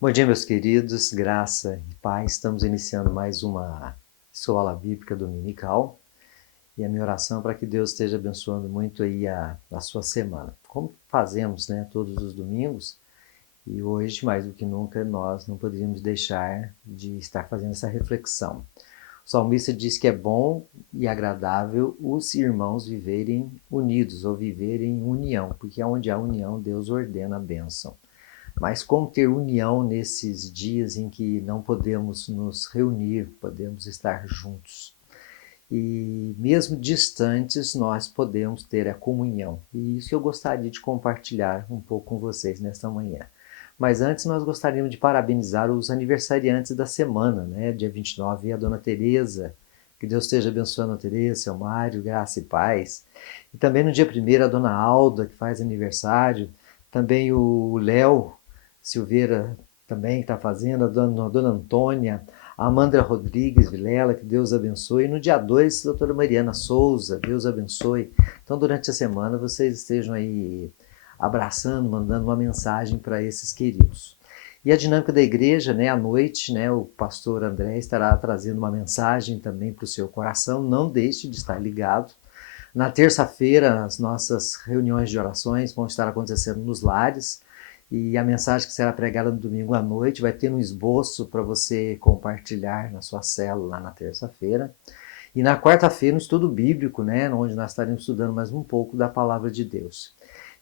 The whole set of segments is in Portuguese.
Bom dia, meus queridos, graça e paz. Estamos iniciando mais uma escola bíblica dominical e a minha oração é para que Deus esteja abençoando muito aí a sua semana. Como fazemos, né, todos os domingos, e hoje, mais do que nunca, nós não poderíamos deixar de estar fazendo essa reflexão. O salmista diz que é bom e agradável os irmãos viverem unidos ou viverem em união, porque onde há união, Deus ordena a bênção. Mas como ter união nesses dias em que não podemos nos reunir, podemos estar juntos? E mesmo distantes, nós podemos ter a comunhão. E isso eu gostaria de compartilhar um pouco com vocês nesta manhã. Mas antes nós gostaríamos de parabenizar os aniversariantes da semana, né? Dia 29, a Dona Tereza. Que Deus esteja abençoando a Tereza, seu Mário, graça e paz. E também no dia 1º, a Dona Alda, que faz aniversário. Também o Léo Silveira também está fazendo, a Dona Antônia, a Amanda Rodrigues Vilela, que Deus abençoe. E no dia 2, a doutora Mariana Souza, Deus abençoe. Então, durante a semana, vocês estejam aí abraçando, mandando uma mensagem para esses queridos. E a dinâmica da igreja, né, à noite, né, o pastor André estará trazendo uma mensagem também para o seu coração. Não deixe de estar ligado. Na terça-feira, as nossas reuniões de orações vão estar acontecendo nos lares. E a mensagem que será pregada no domingo à noite vai ter um esboço para você compartilhar na sua célula lá na terça-feira. E na quarta-feira, um estudo bíblico, né, onde nós estaremos estudando mais um pouco da palavra de Deus.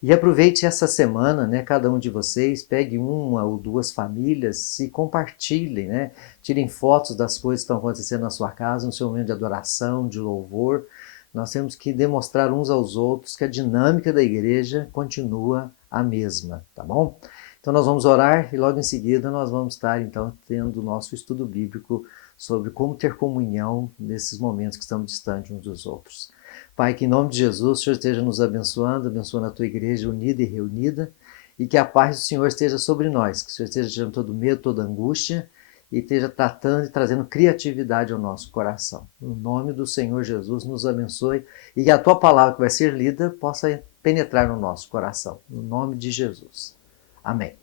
E aproveite essa semana, né, cada um de vocês, pegue uma ou duas famílias e compartilhem, né, tirem fotos das coisas que estão acontecendo na sua casa, no seu momento de adoração, de louvor. Nós temos que demonstrar uns aos outros que a dinâmica da igreja continua a mesma, tá bom? Então nós vamos orar e logo em seguida nós vamos estar então tendo o nosso estudo bíblico sobre como ter comunhão nesses momentos que estamos distantes uns dos outros. Pai, que em nome de Jesus o Senhor esteja nos abençoando, abençoando a tua igreja unida e reunida, e que a paz do Senhor esteja sobre nós, que o Senhor esteja tirando todo medo, toda angústia, e esteja tratando e trazendo criatividade ao nosso coração. No nome do Senhor Jesus, nos abençoe e que a tua palavra que vai ser lida possa penetrar no nosso coração. No nome de Jesus. Amém.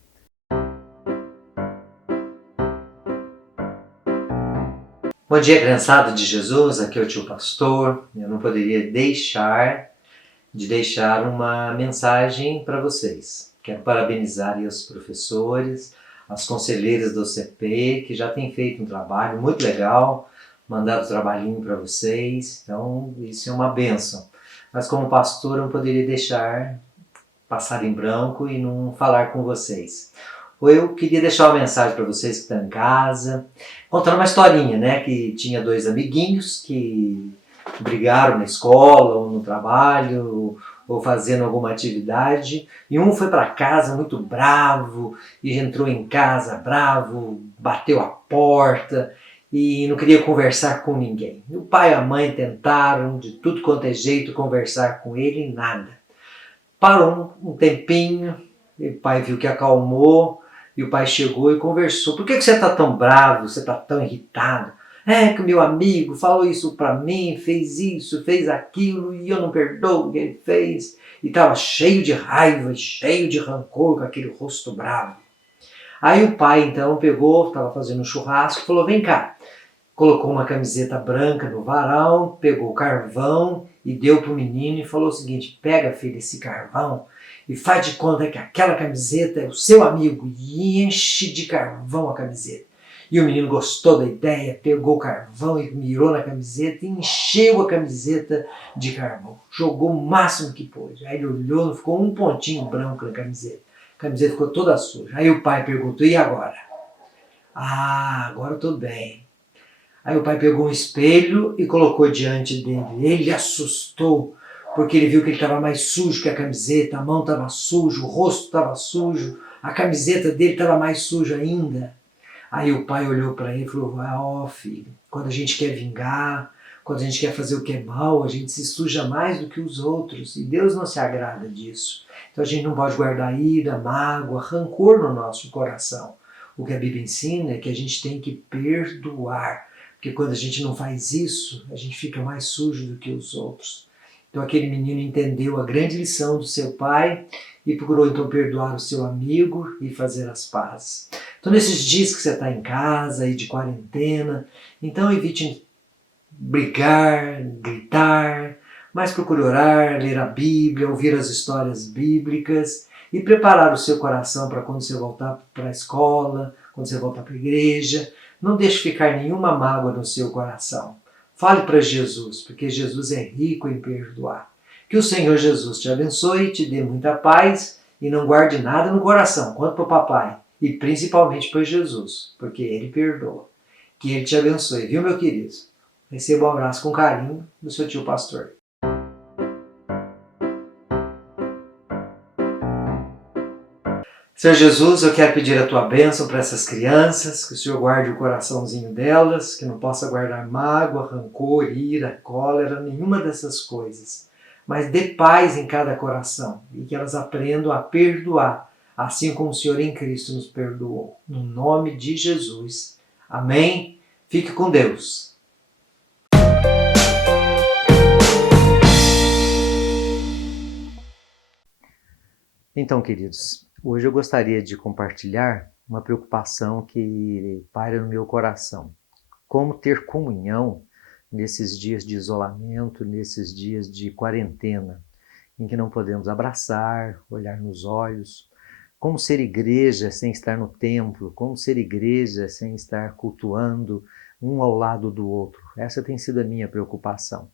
Bom dia, criançada de Jesus, aqui é o tio Pastor. Eu não poderia deixar uma mensagem para vocês. Quero parabenizar os professores, as conselheiras do CP, que já têm feito um trabalho muito legal, mandado trabalhinho para vocês, então isso é uma bênção. Mas como pastor eu não poderia deixar passar em branco e não falar com vocês. Eu queria deixar uma mensagem para vocês que estão em casa, contando uma historinha, né? Que tinha dois amiguinhos que brigaram na escola ou no trabalho ou fazendo alguma atividade, e um foi para casa muito bravo e entrou em casa bravo, bateu a porta e não queria conversar com ninguém. E o pai e a mãe tentaram de tudo quanto é jeito conversar com ele e nada. Parou um tempinho, e o pai viu que acalmou, e o pai chegou e conversou. Por que você está tão bravo, você está tão irritado? É que o meu amigo falou isso para mim, fez isso, fez aquilo, e eu não perdoo o que ele fez. E estava cheio de raiva, cheio de rancor, com aquele rosto bravo. Aí o pai então pegou, estava fazendo um churrasco, falou, vem cá. Colocou uma camiseta branca no varal, pegou o carvão e deu para o menino e falou o seguinte, pega, filho, esse carvão e faz de conta que aquela camiseta é o seu amigo e enche de carvão a camiseta. E o menino gostou da ideia, pegou o carvão e mirou na camiseta e encheu a camiseta de carvão. Jogou o máximo que pôde. Aí ele olhou, não ficou um pontinho branco na camiseta. A camiseta ficou toda suja. Aí o pai perguntou, e agora? Ah, agora eu estou bem. Aí o pai pegou um espelho e colocou diante dele. Ele assustou, porque ele viu que ele estava mais sujo que a camiseta, a mão estava suja, o rosto estava sujo, a camiseta dele estava mais suja ainda. Aí o pai olhou para ele e falou, ó filho, quando a gente quer vingar, quando a gente quer fazer o que é mal, a gente se suja mais do que os outros, e Deus não se agrada disso. Então a gente não pode guardar ira, mágoa, rancor no nosso coração. O que a Bíblia ensina é que a gente tem que perdoar, porque quando a gente não faz isso, a gente fica mais sujo do que os outros. Então aquele menino entendeu a grande lição do seu pai e procurou então perdoar o seu amigo e fazer as pazes. Então, nesses dias que você está em casa e de quarentena, então evite brigar, gritar, mas procure orar, ler a Bíblia, ouvir as histórias bíblicas e preparar o seu coração para quando você voltar para a escola, quando você voltar para a igreja. Não deixe ficar nenhuma mágoa no seu coração. Fale para Jesus, porque Jesus é rico em perdoar. Que o Senhor Jesus te abençoe, te dê muita paz e não guarde nada no coração, quanto para o papai e principalmente para Jesus, porque Ele perdoa. Que Ele te abençoe, viu, meu querido? Receba um abraço com carinho do seu tio pastor. Senhor Jesus, eu quero pedir a tua bênção para essas crianças, que o Senhor guarde o coraçãozinho delas, que não possa guardar mágoa, rancor, ira, cólera, nenhuma dessas coisas. Mas dê paz em cada coração e que elas aprendam a perdoar, assim como o Senhor em Cristo nos perdoou. No nome de Jesus. Amém. Fique com Deus. Então, queridos, hoje eu gostaria de compartilhar uma preocupação que paira no meu coração. Como ter comunhão nesses dias de isolamento, nesses dias de quarentena, em que não podemos abraçar, olhar nos olhos. Como ser igreja sem estar no templo, como ser igreja sem estar cultuando um ao lado do outro. Essa tem sido a minha preocupação.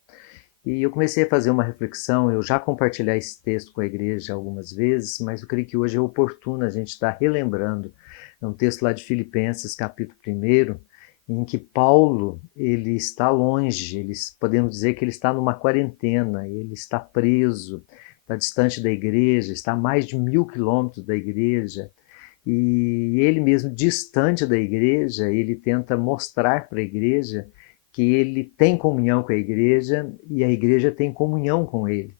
E eu comecei a fazer uma reflexão, eu já compartilhei esse texto com a igreja algumas vezes, mas eu creio que hoje é oportuno a gente estar relembrando. É um texto lá de Filipenses, capítulo 1, em que Paulo ele está longe, podemos dizer que ele está numa quarentena, ele está preso, está distante da igreja, está a mais de 1000 quilômetros da igreja, e ele mesmo distante da igreja, ele tenta mostrar para a igreja que ele tem comunhão com a igreja e a igreja tem comunhão com ele.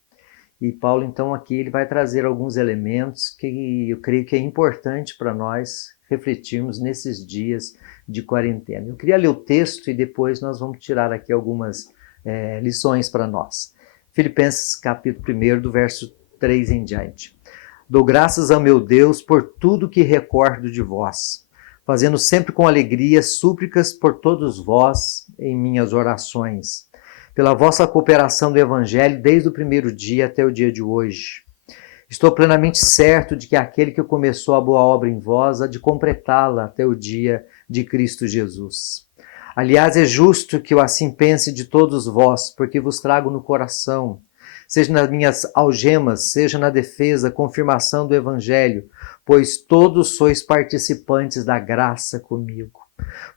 E Paulo, então, aqui ele vai trazer alguns elementos que eu creio que é importante para nós refletirmos nesses dias de quarentena. Eu queria ler o texto e depois nós vamos tirar aqui algumas lições para nós. Filipenses capítulo 1, do verso 3 em diante. Dou graças ao meu Deus por tudo que recordo de vós, fazendo sempre com alegria súplicas por todos vós em minhas orações, pela vossa cooperação do Evangelho desde o primeiro dia até o dia de hoje. Estou plenamente certo de que aquele que começou a boa obra em vós há de completá-la até o dia de Cristo Jesus. Aliás, é justo que eu assim pense de todos vós, porque vos trago no coração, seja nas minhas algemas, seja na defesa, confirmação do Evangelho, pois todos sois participantes da graça comigo.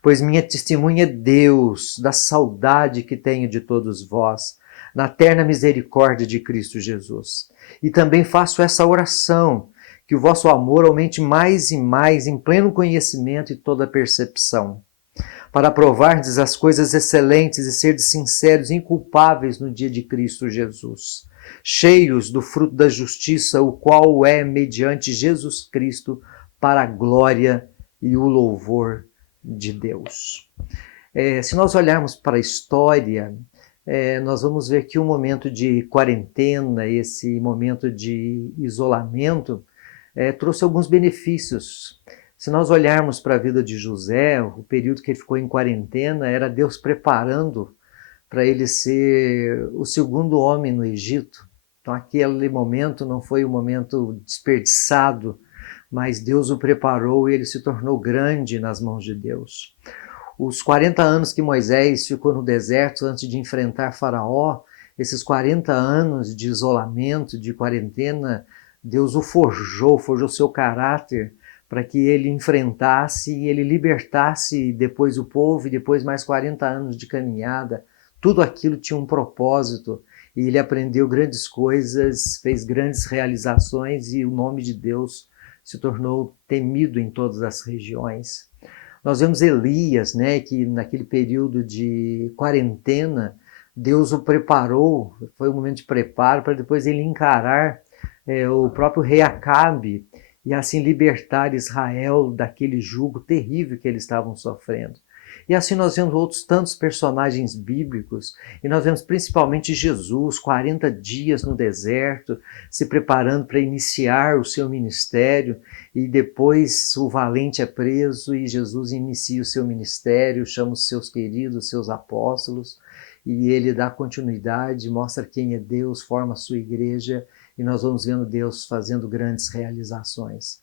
Pois minha testemunha é Deus, da saudade que tenho de todos vós, na terna misericórdia de Cristo Jesus. E também faço essa oração, que o vosso amor aumente mais e mais em pleno conhecimento e toda percepção, para provardes as coisas excelentes e serdes sinceros e inculpáveis no dia de Cristo Jesus, cheios do fruto da justiça, o qual é mediante Jesus Cristo para a glória e o louvor de Deus. Se nós olharmos para a história, nós vamos ver que o momento de quarentena, esse momento de isolamento, trouxe alguns benefícios. Se nós olharmos para a vida de José, o período que ele ficou em quarentena, era Deus preparando para ele ser o segundo homem no Egito. Então aquele momento não foi um momento desperdiçado, mas Deus o preparou e ele se tornou grande nas mãos de Deus. Os 40 anos que Moisés ficou no deserto antes de enfrentar Faraó, esses 40 anos de isolamento, de quarentena, Deus o forjou seu caráter para que ele enfrentasse e ele libertasse depois o povo e depois mais 40 anos de caminhada. Tudo aquilo tinha um propósito e ele aprendeu grandes coisas, fez grandes realizações e o nome de Deus se tornou temido em todas as regiões. Nós vemos Elias, né, que naquele período de quarentena, Deus o preparou, foi um momento de preparo para depois ele encarar o próprio rei Acabe e assim libertar Israel daquele jugo terrível que eles estavam sofrendo. E assim nós vemos outros tantos personagens bíblicos, e nós vemos principalmente Jesus, 40 dias no deserto, se preparando para iniciar o seu ministério, e depois o valente é preso e Jesus inicia o seu ministério, chama os seus queridos, seus apóstolos, e ele dá continuidade, mostra quem é Deus, forma a sua igreja, e nós vamos vendo Deus fazendo grandes realizações.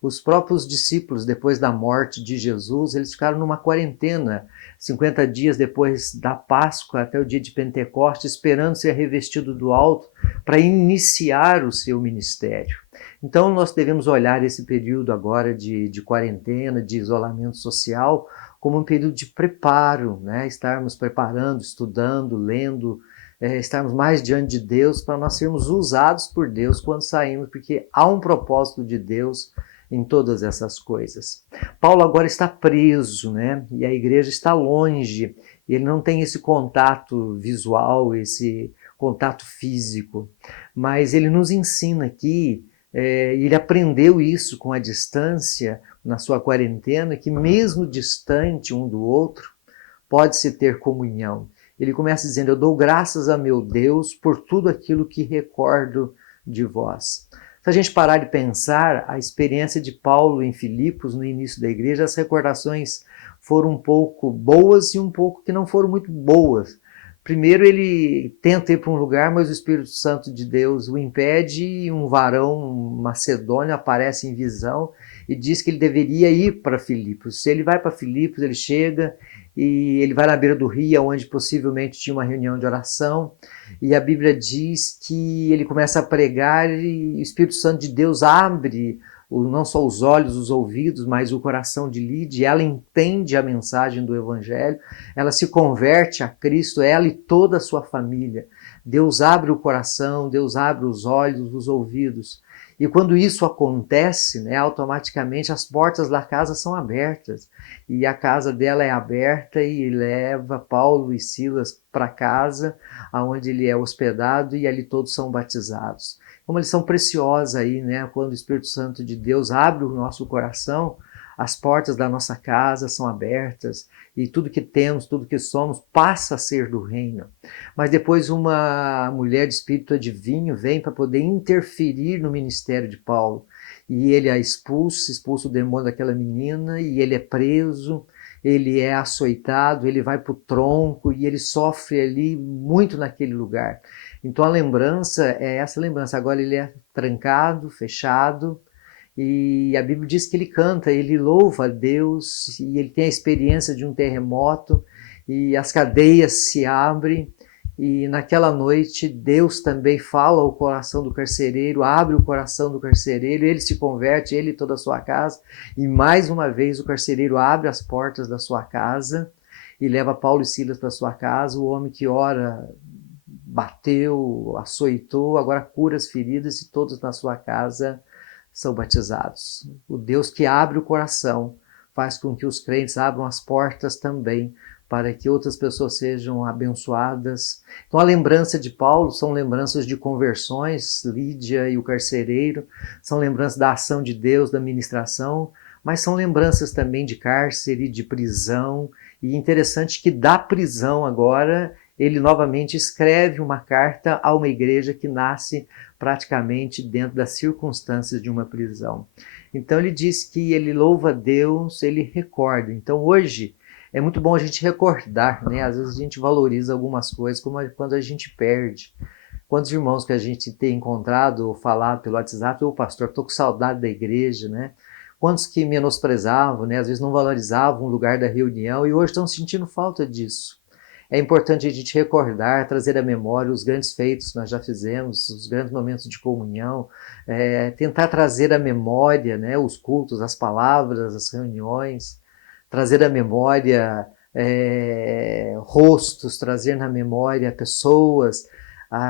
Os próprios discípulos, depois da morte de Jesus, eles ficaram numa quarentena, 50 dias depois da Páscoa até o dia de Pentecostes, esperando ser revestido do alto para iniciar o seu ministério. Então nós devemos olhar esse período agora de quarentena, de isolamento social, como um período de preparo, né? Estarmos preparando, estudando, lendo, estarmos mais diante de Deus para nós sermos usados por Deus quando saímos, porque há um propósito de Deus em todas essas coisas. Paulo agora está preso, né? E a igreja está longe, ele não tem esse contato visual, esse contato físico, mas ele nos ensina aqui, ele aprendeu isso com a distância na sua quarentena, que mesmo distante um do outro, pode-se ter comunhão. Ele começa dizendo: eu dou graças a meu Deus por tudo aquilo que recordo de vós. Se a gente parar de pensar, a experiência de Paulo em Filipos, no início da igreja, as recordações foram um pouco boas e um pouco que não foram muito boas. Primeiro ele tenta ir para um lugar, mas o Espírito Santo de Deus o impede, e um varão macedônio aparece em visão e diz que ele deveria ir para Filipos. Se ele vai para Filipos, ele chega e ele vai na beira do rio, onde possivelmente tinha uma reunião de oração, e a Bíblia diz que ele começa a pregar e o Espírito Santo de Deus abre não só os olhos, os ouvidos, mas o coração de Lídia, ela entende a mensagem do Evangelho, ela se converte a Cristo, ela e toda a sua família. Deus abre o coração, Deus abre os olhos, os ouvidos. E quando isso acontece, né, automaticamente as portas da casa são abertas. E a casa dela é aberta e leva Paulo e Silas para casa, onde ele é hospedado, e ali todos são batizados. Como eles são preciosos aí, né? Quando o Espírito Santo de Deus abre o nosso coração, as portas da nossa casa são abertas e tudo que temos, tudo que somos passa a ser do reino. Mas depois uma mulher de espírito adivinho vem para poder interferir no ministério de Paulo. E ele a expulsa o demônio daquela menina, e ele é preso, ele é açoitado, ele vai para o tronco e ele sofre ali muito naquele lugar. Então a lembrança é essa lembrança. Agora ele é trancado, fechado, e a Bíblia diz que ele canta, ele louva a Deus, e ele tem a experiência de um terremoto, e as cadeias se abrem, e naquela noite Deus também fala ao coração do carcereiro, abre o coração do carcereiro, ele se converte, ele e toda a sua casa, e mais uma vez o carcereiro abre as portas da sua casa e leva Paulo e Silas para sua casa. O homem que ora bateu, açoitou, agora cura as feridas, e todos na sua casa são batizados. O Deus que abre o coração faz com que os crentes abram as portas também, para que outras pessoas sejam abençoadas. Então a lembrança de Paulo são lembranças de conversões, Lídia e o carcereiro, são lembranças da ação de Deus, da ministração, mas são lembranças também de cárcere, de prisão, e interessante que da prisão agora ele novamente escreve uma carta a uma igreja que nasce praticamente dentro das circunstâncias de uma prisão. Então ele diz que ele louva a Deus, ele recorda. Então hoje é muito bom a gente recordar, né? Às vezes a gente valoriza algumas coisas, como quando a gente perde. Quantos irmãos que a gente tem encontrado ou falado pelo WhatsApp: ô pastor, estou com saudade da igreja, né? Quantos que menosprezavam, né? Às vezes não valorizavam o lugar da reunião e hoje estão sentindo falta disso. É importante a gente recordar, trazer à memória os grandes feitos que nós já fizemos, os grandes momentos de comunhão, tentar trazer à memória, né, os cultos, as palavras, as reuniões, trazer à memória rostos, trazer na memória pessoas.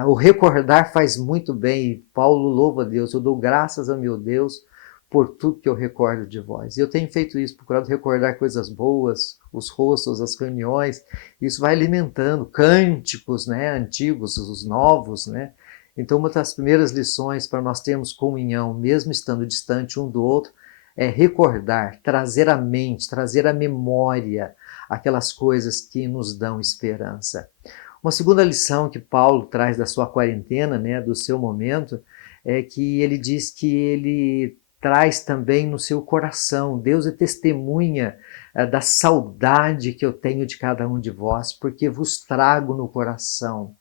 O recordar faz muito bem. Paulo louva a Deus: eu dou graças a meu Deus por tudo que eu recordo de vós. E eu tenho feito isso, procurado recordar coisas boas, os rostos, as reuniões. Isso vai alimentando cânticos, né, antigos, os novos, né? Então uma das primeiras lições para nós termos comunhão, mesmo estando distante um do outro, é recordar, trazer à mente, trazer à memória aquelas coisas que nos dão esperança. Uma segunda lição que Paulo traz da sua quarentena, né, do seu momento, é que ele diz que ele traz também no seu coração. Deus é testemunha da saudade que eu tenho de cada um de vós, porque vos trago no coração.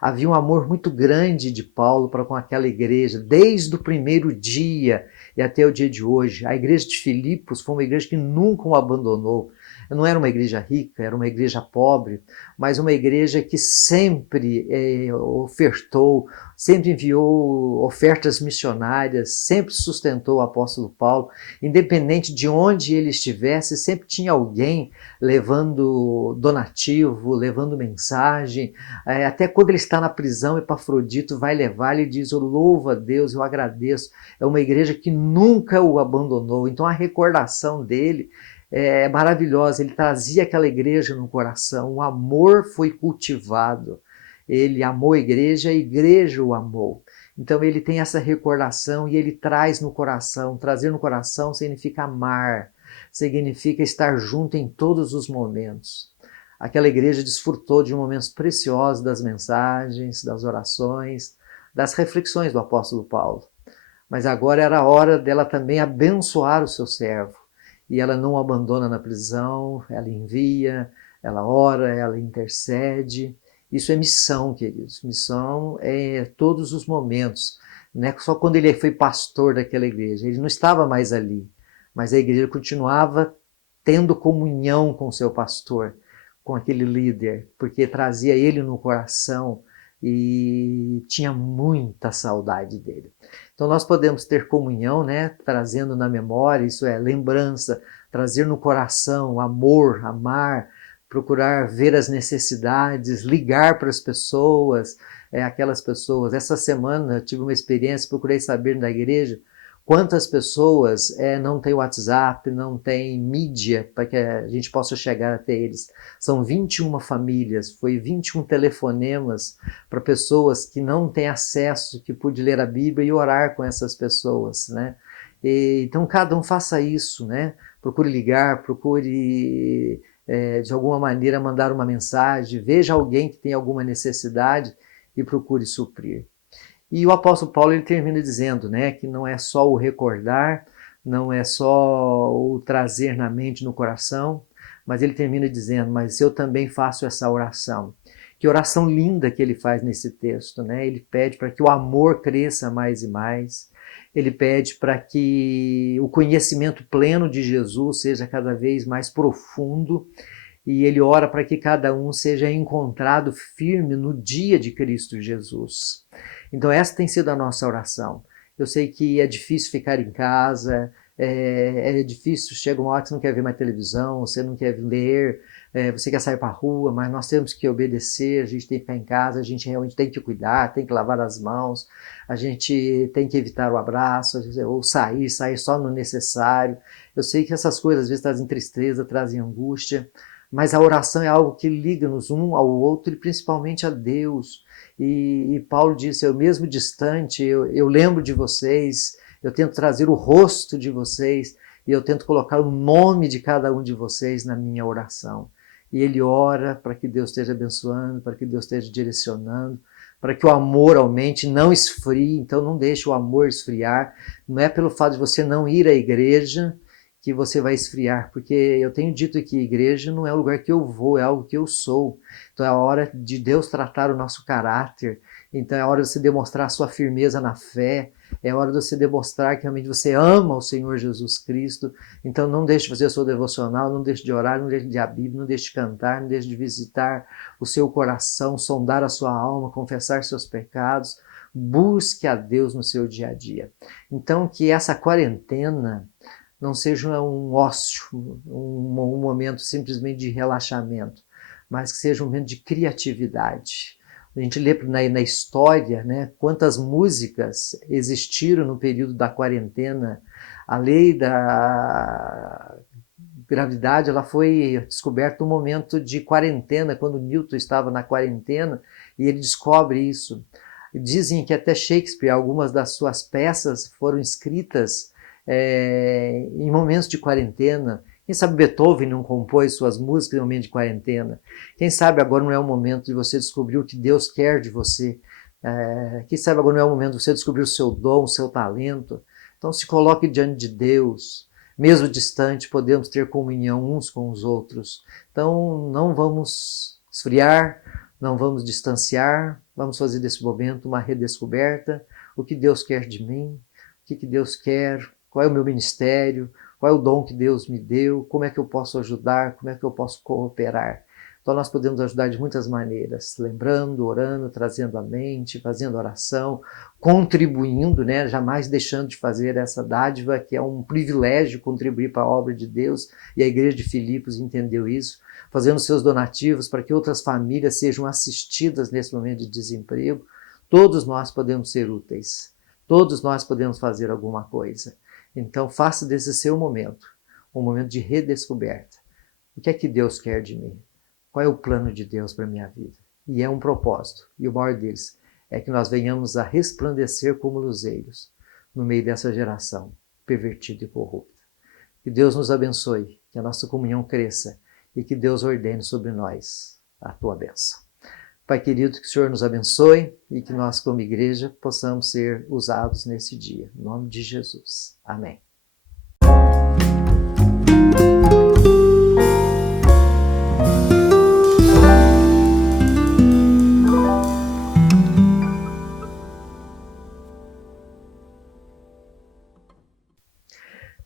Havia um amor muito grande de Paulo para com aquela igreja, desde o primeiro dia e até o dia de hoje. A igreja de Filipos foi uma igreja que nunca o abandonou. Não era uma igreja rica, era uma igreja pobre, mas uma igreja que sempre ofertou, sempre enviou ofertas missionárias, sempre sustentou o apóstolo Paulo, independente de onde ele estivesse, sempre tinha alguém levando donativo, levando mensagem, até quando ele está na prisão, Epafrodito vai levar, ele diz, eu louvo a Deus, eu agradeço, é uma igreja que nunca o abandonou, então a recordação dele é maravilhosa, ele trazia aquela igreja no coração, o amor foi cultivado, ele amou a igreja o amou. Então ele tem essa recordação e ele traz no coração, trazer no coração significa amar, significa estar junto em todos os momentos. Aquela igreja desfrutou de momentos preciosos das mensagens, das orações, das reflexões do apóstolo Paulo. Mas agora era a hora dela também abençoar o seu servo. E ela não o abandona na prisão, ela envia, ela ora, ela intercede. Isso é missão, queridos. Missão é todos os momentos. Não é só quando ele foi pastor daquela igreja. Ele não estava mais ali, mas a igreja continuava tendo comunhão com o seu pastor, com aquele líder, porque trazia ele no coração e tinha muita saudade dele. Então nós podemos ter comunhão, né, trazendo na memória, isso é lembrança, trazer no coração amor, amar, procurar ver as necessidades, ligar para as pessoas, aquelas pessoas. Essa semana eu tive uma experiência, procurei saber da igreja quantas pessoas não têm WhatsApp, não têm mídia para que a gente possa chegar até eles. São 21 famílias, foi 21 telefonemas para pessoas que não têm acesso, que pude ler a Bíblia e orar com essas pessoas, né? Então cada um faça isso, né? Procure ligar, procure de alguma maneira mandar uma mensagem, veja alguém que tem alguma necessidade e procure suprir. E o apóstolo Paulo ele termina dizendo, né, que não é só o recordar, não é só o trazer na mente, no coração, mas ele termina dizendo, mas eu também faço essa oração. Que oração linda que ele faz nesse texto, né? Ele pede para que o amor cresça mais e mais, ele pede para que o conhecimento pleno de Jesus seja cada vez mais profundo, e ele ora para que cada um seja encontrado firme no dia de Cristo Jesus. Então essa tem sido a nossa oração. Eu sei que é difícil ficar em casa, é difícil, chega uma hora que você não quer ver mais televisão, você não quer ler, você quer sair para a rua, mas nós temos que obedecer, a gente tem que ficar em casa, a gente realmente tem que cuidar, tem que lavar as mãos, a gente tem que evitar o abraço, ou sair só no necessário. Eu sei que essas coisas às vezes trazem tristeza, trazem angústia, mas a oração é algo que liga-nos um ao outro e principalmente a Deus. E Paulo disse, eu mesmo distante, eu lembro de vocês, eu tento trazer o rosto de vocês e eu tento colocar o nome de cada um de vocês na minha oração. E ele ora para que Deus esteja abençoando, para que Deus esteja direcionando, para que o amor aumente, não esfrie, então não deixe o amor esfriar. Não é pelo fato de você não ir à igreja que você vai esfriar, porque eu tenho dito que igreja não é o lugar que eu vou, é algo que eu sou. Então é a hora de Deus tratar o nosso caráter, então é a hora de você demonstrar a sua firmeza na fé, é a hora de você demonstrar que realmente você ama o Senhor Jesus Cristo. Então não deixe de fazer a sua devocional, não deixe de orar, não deixe de ler a Bíblia, não deixe de cantar, não deixe de visitar o seu coração, sondar a sua alma, confessar seus pecados. Busque a Deus no seu dia a dia. Então que essa quarentena não seja um ócio, um momento simplesmente de relaxamento, mas que seja um momento de criatividade. A gente lê na história, né, quantas músicas existiram no período da quarentena. A lei da gravidade ela foi descoberta no momento de quarentena, quando Newton estava na quarentena, e ele descobre isso. Dizem que até Shakespeare, algumas das suas peças foram escritas em momentos de quarentena, Quem sabe Beethoven não compôs suas músicas em um momento de quarentena? Quem sabe agora não é o momento de você descobrir o que Deus quer de você? Quem sabe agora não é o momento de você descobrir o seu dom, o seu talento? Então se coloque diante de Deus. Mesmo distante, podemos ter comunhão uns com os outros. Então não vamos esfriar, não vamos distanciar, vamos fazer desse momento uma redescoberta. O que Deus quer de mim? O que Deus quer? Qual é o meu ministério? Qual é o dom que Deus me deu? Como é que eu posso ajudar? Como é que eu posso cooperar? Então nós podemos ajudar de muitas maneiras, lembrando, orando, trazendo à mente, fazendo oração, contribuindo, né? Jamais deixando de fazer essa dádiva, que é um privilégio contribuir para a obra de Deus, e a igreja de Filipos entendeu isso, fazendo seus donativos para que outras famílias sejam assistidas nesse momento de desemprego. Todos nós podemos ser úteis, todos nós podemos fazer alguma coisa. Então faça desse seu momento um momento de redescoberta. O que é que Deus quer de mim? Qual é o plano de Deus para a minha vida? E é um propósito, e o maior deles é que nós venhamos a resplandecer como luzeiros no meio dessa geração pervertida e corrupta. Que Deus nos abençoe, que a nossa comunhão cresça e que Deus ordene sobre nós a tua bênção. Pai querido, que o Senhor nos abençoe e que nós, como igreja, possamos ser usados nesse dia. Em nome de Jesus. Amém.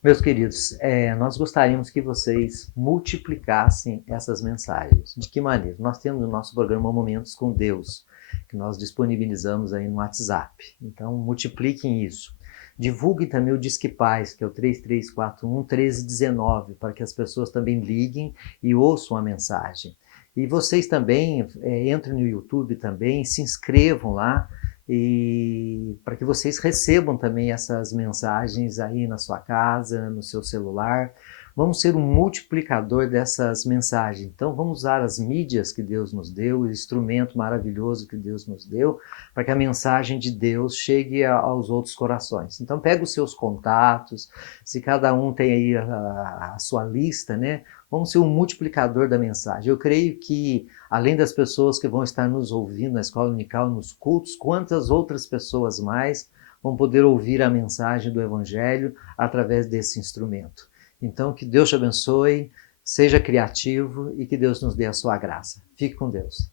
Meus queridos, nós gostaríamos que vocês multiplicassem essas mensagens. De que maneira? Nós temos no nosso programa Momentos com Deus, que nós disponibilizamos aí no WhatsApp. Então, multipliquem isso. Divulguem também o Disque Paz, que é o 3341-1319, para que as pessoas também liguem e ouçam a mensagem. E vocês também entrem no YouTube também, se inscrevam lá, e para que vocês recebam também essas mensagens aí na sua casa, no seu celular. Vamos ser um multiplicador dessas mensagens. Então vamos usar as mídias que Deus nos deu, o instrumento maravilhoso que Deus nos deu, para que a mensagem de Deus chegue aos outros corações. Então pega os seus contatos, se cada um tem aí a sua lista, né? Vamos ser um multiplicador da mensagem. Eu creio que, além das pessoas que vão estar nos ouvindo na Escola Dominical, nos cultos, quantas outras pessoas mais vão poder ouvir a mensagem do Evangelho através desse instrumento. Então, que Deus te abençoe, seja criativo e que Deus nos dê a sua graça. Fique com Deus.